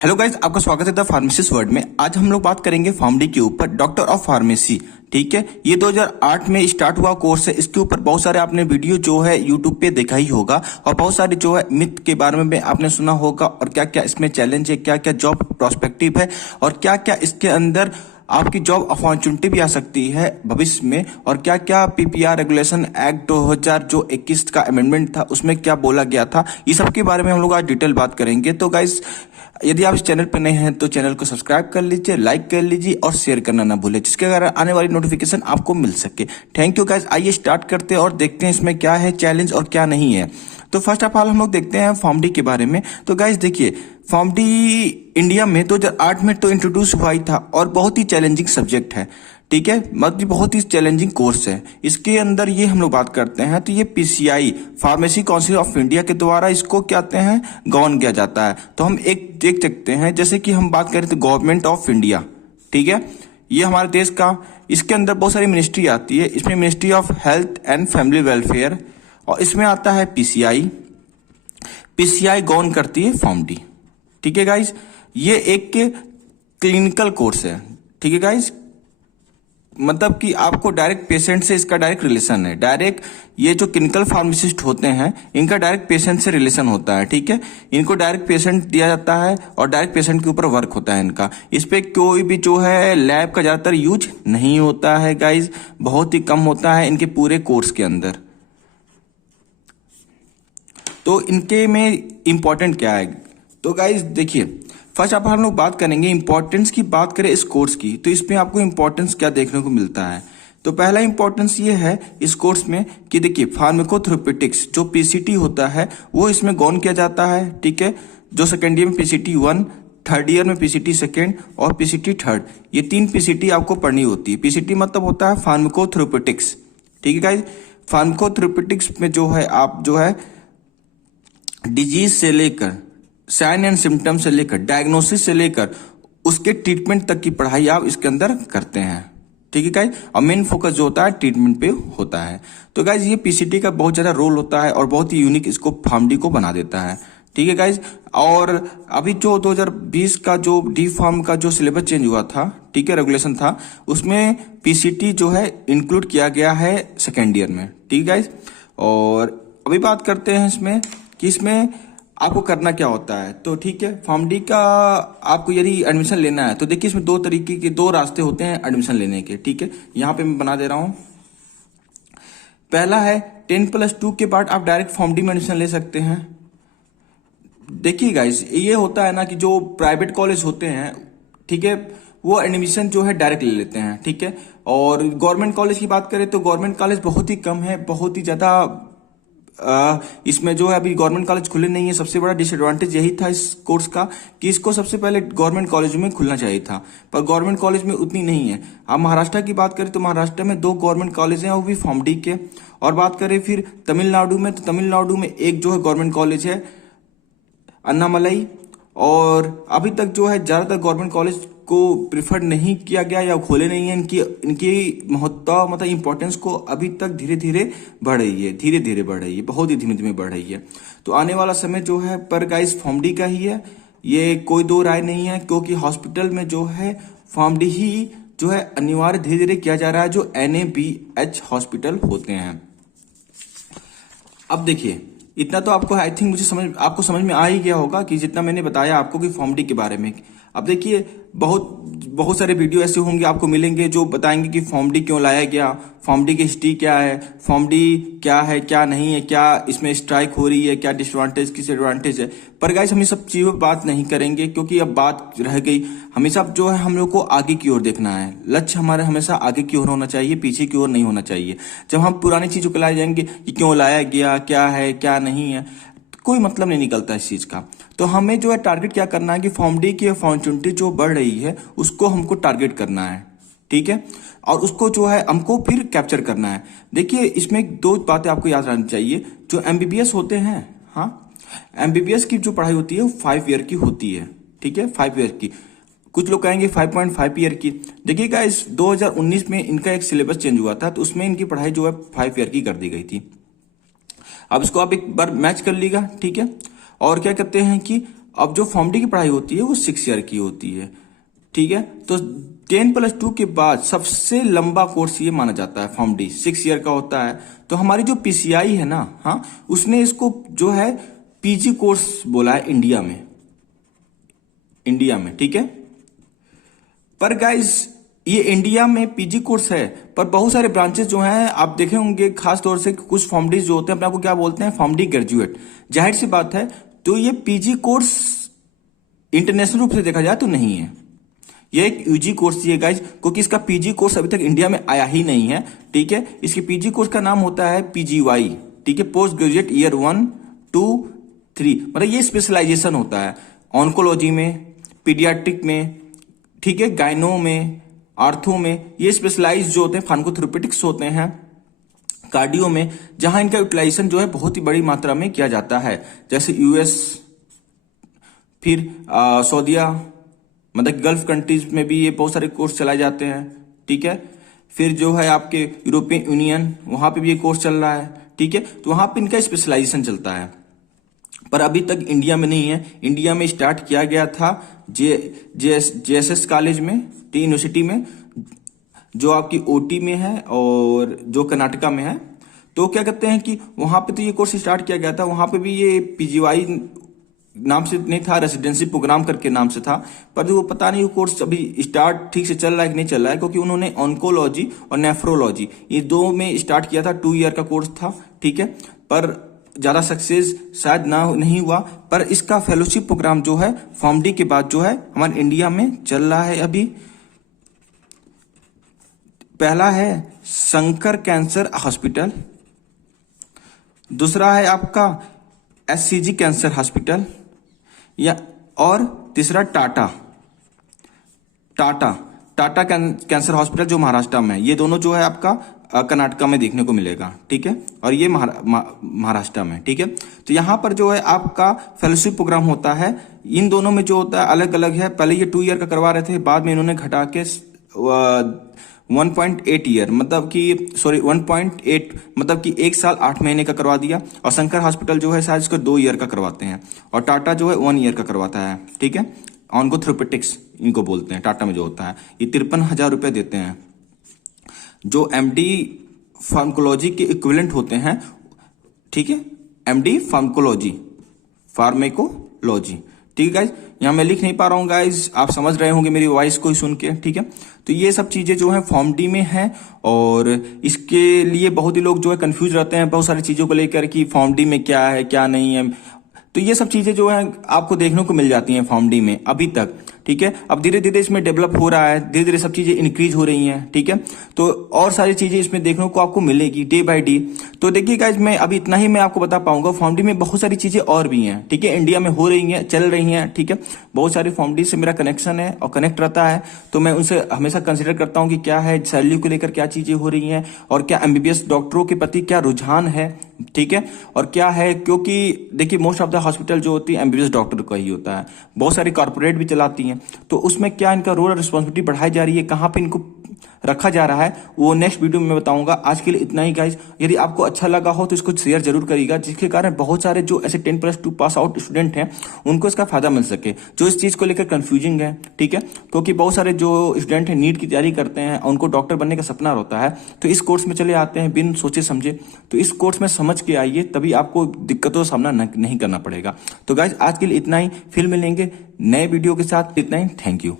Hello guys, आपका स्वागत है द फार्मेसिस्ट वर्ड में। आज हम लोग बात करेंगे फार्मडी के ऊपर, डॉक्टर ऑफ फार्मेसी। ठीक है, ये 2008 में स्टार्ट हुआ कोर्स है। इसके ऊपर बहुत सारे आपने वीडियो जो है यूट्यूब पे देखा ही होगा और बहुत सारे जो है मिथ के बारे में आपने सुना होगा और क्या क्या इसमें चैलेंज है, क्या क्या जॉब प्रोस्पेक्टिव है और क्या क्या इसके अंदर आपकी जॉब अपॉर्चुनिटी भी आ सकती है भविष्य में, और क्या क्या पीपीआर रेगुलेशन एक्ट 2000 जो 21 का अमेंडमेंट था उसमें क्या बोला गया था, ये सब के बारे में हम लोग आज डिटेल बात करेंगे। तो गाइस, यदि आप इस चैनल पर नए हैं तो चैनल को सब्सक्राइब कर लीजिए, लाइक कर लीजिए और शेयर करना ना भूलें, जिसके कारण आने वाली नोटिफिकेशन आपको मिल सके। Thank you guys. आइए स्टार्ट करते हैं और देखते हैं इसमें क्या है चैलेंज और क्या नहीं है। तो फर्स्ट ऑफ ऑल हम लोग देखते हैं फार्मडी के बारे में। तो गाइस देखिए, फार्मडी इंडिया में 2008 में तो इंट्रोड्यूस हुआ ही था और बहुत ही चैलेंजिंग सब्जेक्ट है। ठीक है, मतलब बहुत ही चैलेंजिंग कोर्स है। इसके अंदर ये हम लोग बात करते हैं तो ये PCI pharmacy council of India के द्वारा इसको क्या कहते हैं, गवर्न किया जाता है। तो हम एक देख सकते हैं, जैसे कि हम बात करें तो गवर्नमेंट ऑफ इंडिया, ठीक है, ये हमारे देश का, इसके अंदर बहुत सारी मिनिस्ट्री आती है। इसमें ministry of health and family welfare, और इसमें आता है पीसीआई। पीसीआई गवर्न करती है फार्मडी। ठीक है गाइज, ये एक क्लिनिकल कोर्स है। ठीक है गाइज, मतलब कि आपको डायरेक्ट पेशेंट से इसका डायरेक्ट रिलेशन है। डायरेक्ट ये जो क्लिनिकल फार्मासिस्ट होते हैं इनका डायरेक्ट पेशेंट से रिलेशन होता है। ठीक है, इनको डायरेक्ट पेशेंट दिया जाता है और डायरेक्ट पेशेंट के ऊपर वर्क होता है इनका। इस पे कोई भी जो है लैब का ज्यादातर यूज नहीं होता है गाइज, बहुत ही कम होता है इनके पूरे कोर्स के अंदर। तो इनके में इंपॉर्टेंट क्या है, तो गाइज देखिए, फर्स्ट आप हम लोग बात करेंगे इंपॉर्टेंस की। बात करें इस कोर्स की तो इसमें आपको इंपॉर्टेंस क्या देखने को मिलता है। तो पहला इंपॉर्टेंस ये है इस कोर्स में कि देखिए, फार्माकोथेरेपेटिक्स जो पीसीटी होता है वो इसमें गौन किया जाता है। ठीक है, जो सेकेंड ईयर में पीसीटी 1, थर्ड ईयर में पीसीटी 2 और पीसीटी 3, ये 3 पीसीटी आपको पढ़नी होती है। पीसीटी मतलब होता है फार्माकोथेरेपेटिक्स। ठीक है गाइज, फार्माकोथेरेपेटिक्स में जो है आप जो है डिजीज से लेकर साइन एंड सिम्टम से लेकर डायग्नोसिस से लेकर उसके ट्रीटमेंट तक की पढ़ाई आप इसके अंदर करते हैं। ठीक है गाइज, और मेन फोकस जो होता है ट्रीटमेंट पे होता है। तो गाइज ये पीसीटी का बहुत ज्यादा रोल होता है और बहुत ही यूनिक इसको फार्मडी को बना देता है। ठीक है गाइज, और अभी जो 2020 का जो डी फार्म का जो सिलेबस चेंज हुआ था, ठीक है, रेगुलेशन था, उसमें पीसीटी जो है इंक्लूड किया गया है सेकेंड ईयर में। ठीक है गाइज, और अभी बात करते हैं इसमें कि इसमें आपको करना क्या होता है। तो ठीक है, फार्मडी का आपको यदि एडमिशन लेना है तो देखिए, इसमें 2 तरीके के 2 रास्ते होते हैं एडमिशन लेने के। ठीक है, यहां पे मैं बना दे रहा हूं। पहला है 10+2 के बाद आप डायरेक्ट फार्मडी में एडमिशन ले सकते हैं। देखिए गाइस, ये होता है ना कि जो प्राइवेट कॉलेज होते हैं, ठीक है, वो एडमिशन जो है डायरेक्ट ले लेते हैं। ठीक है, और गवर्नमेंट कॉलेज की बात करें तो गवर्नमेंट कॉलेज बहुत ही कम है, बहुत ही ज्यादा इसमें जो है अभी गवर्नमेंट कॉलेज खुले नहीं है। सबसे बड़ा डिसएडवांटेज यही था इस कोर्स का कि इसको सबसे पहले गवर्नमेंट कॉलेज में खुलना चाहिए था, पर गवर्नमेंट कॉलेज में उतनी नहीं है। आप महाराष्ट्र की बात करें तो महाराष्ट्र में 2 गवर्नमेंट कॉलेज हैं, वो भी फार्मडी के। और बात करें फिर तमिलनाडु में, तो तमिलनाडु में एक जो है गवर्नमेंट कॉलेज है अन्नामलई। और अभी तक जो है ज्यादातर गवर्नमेंट कॉलेज को प्रिफर नहीं किया गया या खोले नहीं है। इनकी इनकी महत्ता मतलब इंपॉर्टेंस को अभी तक धीरे धीरे बढ़ रही है, धीरे धीरे बढ़ रही है, बहुत ही धीमे धीमे बढ़ रही है। तो आने वाला समय जो है पर गाइस फार्मडी का ही है, ये कोई 2 राय नहीं है, क्योंकि हॉस्पिटल में जो है फार्मडी ही जो है अनिवार्य धीरे धीरे किया जा रहा है, जो NABH हॉस्पिटल होते हैं। अब देखिए, इतना तो आपको आई थिंक आपको समझ में आ ही गया होगा कि जितना मैंने बताया आपको कि फार्मडी के बारे में। अब देखिए, बहुत सारे वीडियो ऐसे होंगे आपको मिलेंगे जो बताएंगे कि फार्मडी क्यों लाया गया, फार्मडी की हिस्ट्री क्या है, फार्मडी क्या है क्या नहीं है, क्या इसमें स्ट्राइक हो रही है, क्या डिसएडवांटेज किस एडवांटेज है। पर गाइस, हम ये सब चीजों पर बात नहीं करेंगे क्योंकि अब बात रह गई। हमेशा जो है हम लोग को आगे की ओर देखना है, लक्ष्य हमारा हमेशा आगे की ओर होना चाहिए, पीछे की ओर नहीं होना चाहिए। जब हम पुरानी चीजों को लाए जाएंगे कि क्यों लाया गया, क्या है क्या नहीं है, कोई मतलब नहीं निकलता इस चीज का। तो हमें जो है टारगेट क्या करना है कि फार्मडी की अपॉर्चुनिटी जो बढ़ रही है उसको हमको टारगेट करना है। ठीक है, और उसको जो है हमको फिर कैप्चर करना है। देखिए, इसमें 2 बातें आपको याद रखनी चाहिए। जो MBBS होते हैं, हाँ, MBBS की जो पढ़ाई होती है वो 5 ईयर की होती है। ठीक है, 5 ईयर की, कुछ लोग कहेंगे 5.5 ईयर की। देखिएगा, इस 2019 में इनका एक सिलेबस चेंज हुआ था, तो उसमें इनकी पढ़ाई जो है 5 ईयर की कर दी गई थी। अब इसको आप एक बार मैच कर लीजिएगा। ठीक है, और क्या कहते हैं कि अब जो फॉर्म डी की पढ़ाई होती है वो 6 ईयर की होती है, ठीक है। तो 10+2 के बाद सबसे लंबा कोर्स ये माना जाता है फॉर्म डी, 6 ईयर का होता है। तो हमारी जो पीसीआई है ना, हाँ, उसने इसको जो है पीजी कोर्स बोला है इंडिया में, ठीक है। पर गाइस ये इंडिया में पीजी कोर्स है, पर बहुत सारे ब्रांचेस जो हैं आप देखे होंगे, खास तौर से कुछ फॉर्म डी जो होते हैं अपने आपको क्या बोलते हैं, फॉर्म डी ग्रेजुएट। जाहिर सी बात है, तो ये पीजी कोर्स इंटरनेशनल रूप से देखा जाए तो नहीं है, ये एक यूजी कोर्स ही है गाइज, क्योंकि इसका पीजी कोर्स अभी तक इंडिया में आया ही नहीं है, ठीक है। इसके पीजी कोर्स का नाम होता है पीजीवाई, ठीक है, पोस्ट ग्रेजुएट ईयर 1, 2, 3। मतलब ये स्पेशलाइजेशन होता है ऑन्कोलॉजी में, पीडियाट्रिक में, ठीक है, गायनो में, आर्थो में, ये स्पेशलाइज जो होते हैं, फार्माकोथेरेपेटिक्स होते हैं, कार्डियो में, जहां इनका यूटिलाइजेशन जो है बहुत ही बड़ी मात्रा में किया जाता है, जैसे यूएस, फिर सऊदीया, मतलब गल्फ कंट्रीज में भी ये बहुत सारे कोर्स चलाए जाते हैं, ठीक है। फिर जो है आपके यूरोपियन यूनियन, वहां पे भी ये कोर्स चल रहा है, ठीक है। तो वहां पे इनका स्पेशलाइजेशन चलता है, पर अभी तक इंडिया में नहीं है। इंडिया में स्टार्ट किया गया था जेएसएस कॉलेज में, टी यूनिवर्सिटी में, जो आपकी ओटी में है और जो कर्नाटका में है। तो क्या कहते हैं कि वहां पे तो ये कोर्स स्टार्ट किया गया था, वहां पे भी ये पीजीवाई नाम से नहीं था, रेसिडेंसी प्रोग्राम करके नाम से था, पर वो पता नहीं वो कोर्स अभी स्टार्ट ठीक से चल रहा है कि नहीं चल रहा है, क्योंकि उन्होंने ऑन्कोलॉजी और नेफ्रोलॉजी ये 2 में स्टार्ट किया था, 2 ईयर का कोर्स था, ठीक है। पर ज्यादा सक्सेस शायद नहीं हुआ, पर इसका फेलोशिप प्रोग्राम जो है फॉर्म डी के बाद जो है हमारे इंडिया में चल रहा है अभी। पहला है शंकर कैंसर हॉस्पिटल, दूसरा है आपका एससीजी कैंसर हॉस्पिटल, या और तीसरा टाटा कैंसर हॉस्पिटल जो महाराष्ट्र में है। ये दोनों जो है आपका कर्नाटका में देखने को मिलेगा, ठीक है, और ये महाराष्ट्र में, ठीक है। तो यहाँ पर जो है आपका फेलोशिप प्रोग्राम होता है, इन दोनों में जो होता है अलग अलग है। पहले ये 2 ईयर का करवा रहे थे, बाद में इन्होंने घटा के 1.8 ईयर, मतलब कि 1.8 मतलब कि 1 साल 8 महीने का करवा दिया। और शंकर हॉस्पिटल जो है शायद इसको 2 ईयर का करवाते हैं, और टाटा जो है 1 ईयर का करवाता है, ठीक है। ऑन्कोथेरेपेटिक्स इनको बोलते हैं, टाटा में जो होता है, ये 53,000 रुपये देते हैं, जो एमडी फार्माकोलॉजी के इक्विवेलेंट होते हैं, ठीक है, एमडी फार्माकोलॉजी, ठीक है गाइज। यहाँ मैं लिख नहीं पा रहा हूँ गाइज, आप समझ रहे होंगे मेरी वॉइस को ही सुन के, ठीक है। तो ये सब चीजें जो है फॉर्म डी में है, और इसके लिए बहुत ही लोग जो है कंफ्यूज रहते हैं बहुत सारी चीजों को लेकर कि फॉर्म डी में क्या है क्या नहीं है। तो ये सब चीजें जो है आपको देखने को मिल जाती हैं फॉर्म डी में अभी तक, ठीक है। अब धीरे धीरे इसमें डेवलप हो रहा है, धीरे धीरे सब चीजें इंक्रीज हो रही हैं, ठीक है। तो और सारी चीजें इसमें देखने को आपको मिलेगी डे बाय डे। तो देखिए गाइज, मैं अभी इतना ही मैं आपको बता पाऊंगा। फॉर्म डी में बहुत सारी चीजें और भी हैं, ठीक है, इंडिया में हो रही हैं, चल रही हैं, ठीक है। बहुत सारी फॉर्म डी से मेरा कनेक्शन है और कनेक्ट रहता है, तो मैं उनसे हमेशा कंसिडर करता हूँ कि क्या है, सैलरी को लेकर क्या चीजें हो रही हैं, और क्या एमबीबीएस डॉक्टरों के प्रति क्या रुझान है, ठीक है, और क्या है। क्योंकि देखिए मोस्ट ऑफ द हॉस्पिटल जो होती है एमबीबीएस डॉक्टर का ही होता है, बहुत सारी कॉर्पोरेट भी चलाती हैं। तो उसमें क्या इनका रोल और रिस्पॉन्सिबिलिटी बढ़ाई जा रही है, कहाँ पे इनको रखा जा रहा है, वो नेक्स्ट वीडियो में मैं बताऊंगा। आज के लिए इतना ही गाइज। यदि आपको अच्छा लगा हो तो इसको शेयर जरूर करिएगा, जिसके कारण बहुत सारे जो ऐसे 10+2 पास आउट स्टूडेंट हैं उनको इसका फायदा मिल सके, जो इस चीज को लेकर कंफ्यूजिंग है, ठीक है। क्योंकि बहुत सारे जो स्टूडेंट हैं नीट की तैयारी करते हैं, उनको डॉक्टर बनने का सपना होता है, तो इस कोर्स में चले आते हैं बिन सोचे समझे। तो इस कोर्स में समझ के आइए, तभी आपको दिक्कतों का सामना नहीं करना पड़ेगा। तो गाइज आज के लिए इतना ही, फिर मिलेंगे नए वीडियो के साथ। इतना ही, थैंक यू।